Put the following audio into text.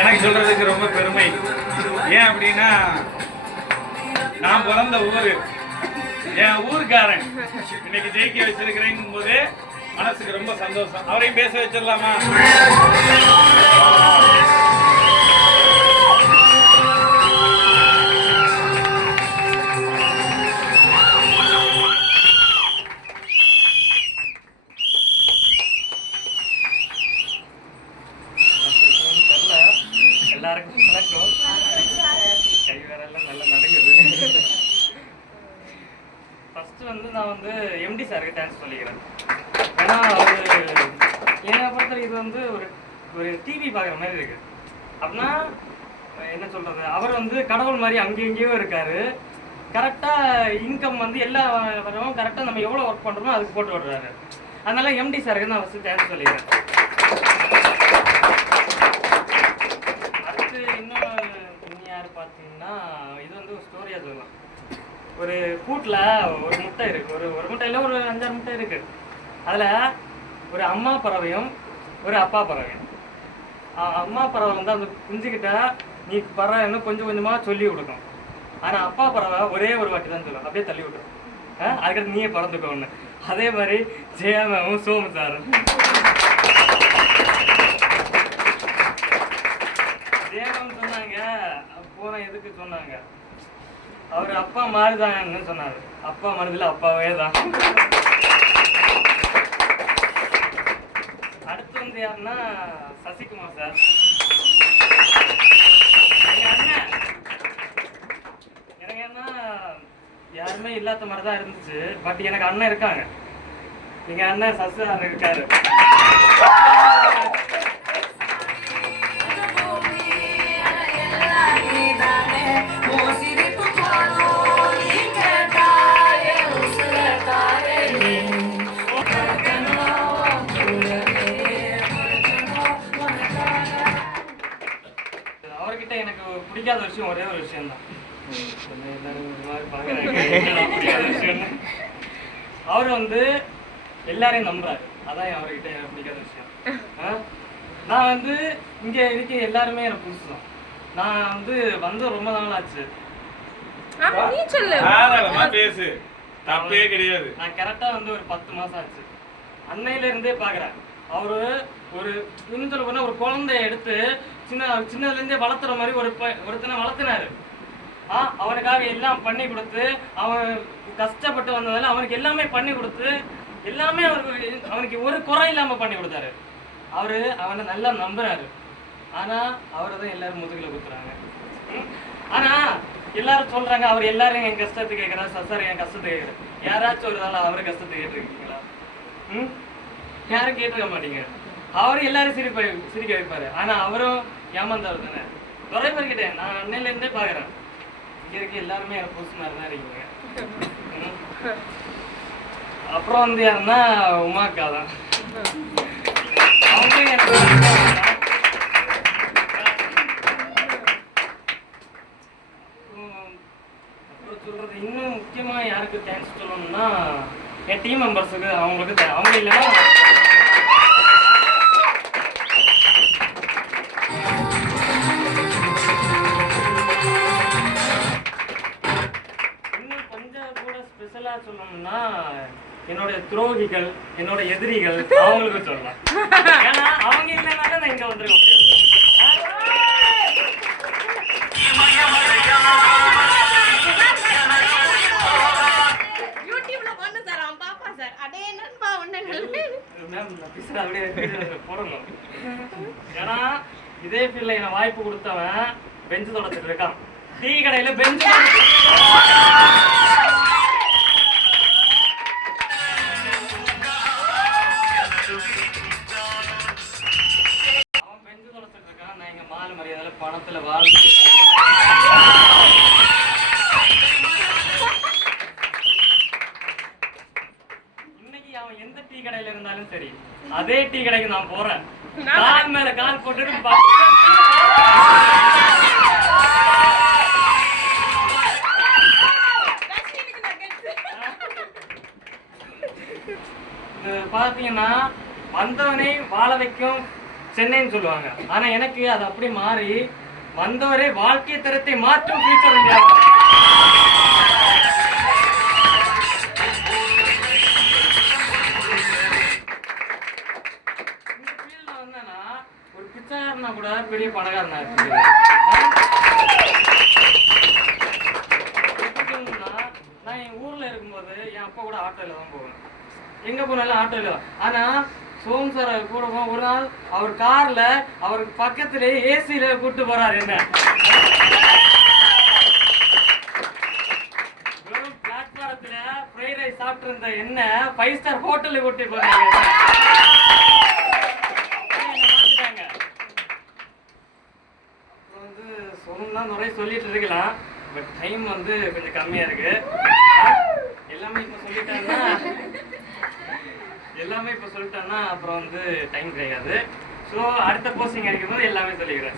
எனக்கு சொல்றதுக்கு ரொம்ப பெருமை. ஏன் அப்படின்னா நான் பிறந்த ஊரு, என் ஊருக்காரன் இன்னைக்கு ஜெயிக்க வச்சிருக்கிறேங்கும் போது மனசுக்கு ரொம்ப சந்தோஷம். அவரையும் பேச வச்சிடலாமா? எல்லாருக்கும் வணக்கம். கை வேறெல்லாம் நல்லா நடக்குது. ஃபர்ஸ்ட் நான் எம்டி சாருக்கு தேங்க்ஸ் சொல்லிக்கிறேன். ஏன்னா என்னை பொறுத்தவரை இது ஒரு டிவி பார்க்குற மாதிரி இருக்கு. அப்படின்னா என்ன சொல்றது, அவர் கடவுள் மாதிரி அங்கேயும் இங்கேயும் இருக்காரு. கரெக்டாக இன்கம் எல்லா வரவும் கரெக்டாக நம்ம எவ்வளோ ஒர்க் பண்ணுறோமோ அதுக்கு போட்டு விடுறாரு. அதனால எம்டி சாருக்கு நான் ஃபஸ்ட்டு தேங்க்ஸ் சொல்லிக்கிறேன். பார்த்தீங்கன்னா இது ஒரு ஸ்டோரியா சொல்லலாம். ஒரு கூட்டில் ஒரு முட்டை இருக்கு. ஒரு முட்டையில் ஒரு 5-6 முட்டை இருக்கு. அதில் ஒரு அம்மா பறவையும் ஒரு அப்பா பறவையும். அம்மா பறவை அந்த குஞ்சுக்கிட்ட நீ பறவைன்னு கொஞ்சம் கொஞ்சமாக சொல்லி கொடுக்கும். ஆனால் அப்பா பறவை ஒரே ஒரு வாட்டி தான் சொல்லும், அப்படியே தள்ளி விட்டுரும். அதுக்கடுத்து நீயே பறந்துக்கோன்னு. அதே மாதிரி ஜெயா மேமும் சோமு சாரும். ஜெயராம் சொன்னாங்க, போன எதுக்கு சொன்னாங்க, அவர் அப்பா மாதிரிதான்னு சொன்னாரு. அப்பா மனதில் அப்பாவே தான். அடுத்து யாருன்னா சசிகுமார் சார். எங்க அண்ணன் எனக்கு என்ன யாருமே இல்லாத மாதிரி தான் இருந்துச்சு. பட் எனக்கு அண்ணன் இருக்காங்க. எங்க அண்ணன் சசு அண்ணன் இருக்காரு. அவர்கிட்ட எனக்கு பிடிக்காத விஷயம் ஒரே ஒரு விஷயம் தான். அவர் எல்லாரையும் நம்புறாரு. அதான் அவர்கிட்ட எனக்கு பிடிக்காத விஷயம். நான் இங்க இருக்க எல்லாருமே எனக்கு புதுசு தான். நான் ரொம்ப நாள் ஆச்சு. பேசு, தப்பே கிடையாது. நான் கரெக்டா ஒரு 10 மாசம் ஆச்சு. அன்னையில இருந்தே பாக்குறேன். அவரு இன்னும் சொல்ல போனா ஒரு குழந்தைய எடுத்து சின்னதுல இருந்தே வளர்த்துற மாதிரி ஒருத்தனை வளர்த்தினாரு. அவனுக்காக எல்லாம் பண்ணி கொடுத்து, அவன் கஷ்டப்பட்டு வந்ததால அவனுக்கு எல்லாமே பண்ணி கொடுத்து, எல்லாமே அவனுக்கு ஒரு குறை இல்லாம பண்ணி கொடுத்தாரு. அவனை நல்லா நம்புறாரு. ஆனா அவரை தான் எல்லாரும் முதுகுல குத்துறாங்க. ஆனா எல்லாரும் சொல்றாங்க அவர் எல்லாரும் என் கஷ்டத்தை கேட்கிறாரு, சசார் என் கஷ்டத்தை கேட்கிறாரு. யாராச்சும் ஒரு நாள் அவரு கஷ்டத்தை கேட்டிருக்கீங்களா? யாரும் கேட்டிருக்க மாட்டீங்க. அவரும் எல்லாரும் சிரிக்க வைப்பாரு. ஆனா அவரும் ஏமாந்தவர் தானே. துறைபர்கிட்ட நான் அன்னையில இருந்தே பாக்குறேன். இங்க இருக்க எல்லாருமே எனக்கு புதுசு மாதிரி தான் இருக்கீங்க. அப்புறம் யாருன்னா உமாக்கா தான். அவங்க எனக்கு சொல்றது இன்னும் முக்கியமா யாருக்கு தேங்க்ஸ் சொல்லணும்னா என் டீம் மெம்பர்ஸுக்கு. அவங்களுக்கு அவங்க இல்லைன்னா இன்னும் கொஞ்சம் கூட ஸ்பெஷலா சொல்லணும்னா என்னோட துரோகிகள், என்னோட எதிரிகள், அவங்களுக்கு சொல்லலாம். ஏன்னா அவங்க இல்லைனாலும் நான் இங்க வந்துருக்க முடியாது. போடணும். ஏன்னா இதே ஃபீல்ட்ல என்ன வாய்ப்பு கொடுத்தவன் பெஞ்சு தொடச்சிட்டு இருக்கான். டீ கடையில பெஞ்சு அவன் பெஞ்சு தொடச்சிட்டு இருக்கான். நான் இங்க மாலை மரியாதையில பணத்துல வாழ்ந்து எந்த டீ கடையில இருந்தாலும் சரி, அதே டீ கடைக்கு நான் போறேன். கால் மேல கால் போட்டுட்டு பாத்தீங்கன்னா வந்தவனை வாழ வைக்கும் சென்னைன்னு சொல்லுவாங்க. ஆனா எனக்கு அது அப்படி மாறி வந்தவரே வாழ்க்கை தரத்தை மாற்றும் ஃபியூச்சர் இந்தியா. இந்த ஃபீல்ட்ல வந்தேன்னா ஒரு பிச்சைக்காரனா கூட பெரிய பணக்காரனா இருக்கு. நான் என் ஊர்ல இருக்கும்போது என் அப்பா கூட ஆட்டோல தான் போவேன். எங்க போனாலும் ஆட்டோல. ஆனா சோம் சார் கூட ஒரு நாள் அவர் கார்ல அவருக்கு பக்கத்துல ஏசியில கூட்டு போறாரு. என்ன வெறும் பிளாட்பாரத்துல ஃப்ரைட் ரைஸ் சாப்பிட்டு இருந்த என்ன 5 ஸ்டார் ஹோட்டல்ல கூட்டி போறாங்க. மாத்திட்டாங்க. அப்புறம் வந்து சொல்லணும்னா நிறைய சொல்லிட்டு இருக்கலாம். பட் டைம் வந்து கொஞ்சம் கம்மியா இருக்கு. எல்லாமே இப்ப சொல்லிட்டேன்னா அப்புறம் வந்து டைம் கிடையாது. ஸோ அடுத்த போஸ்டிங் அடிக்கும் போது எல்லாமே சொல்லிக்கிறேன்.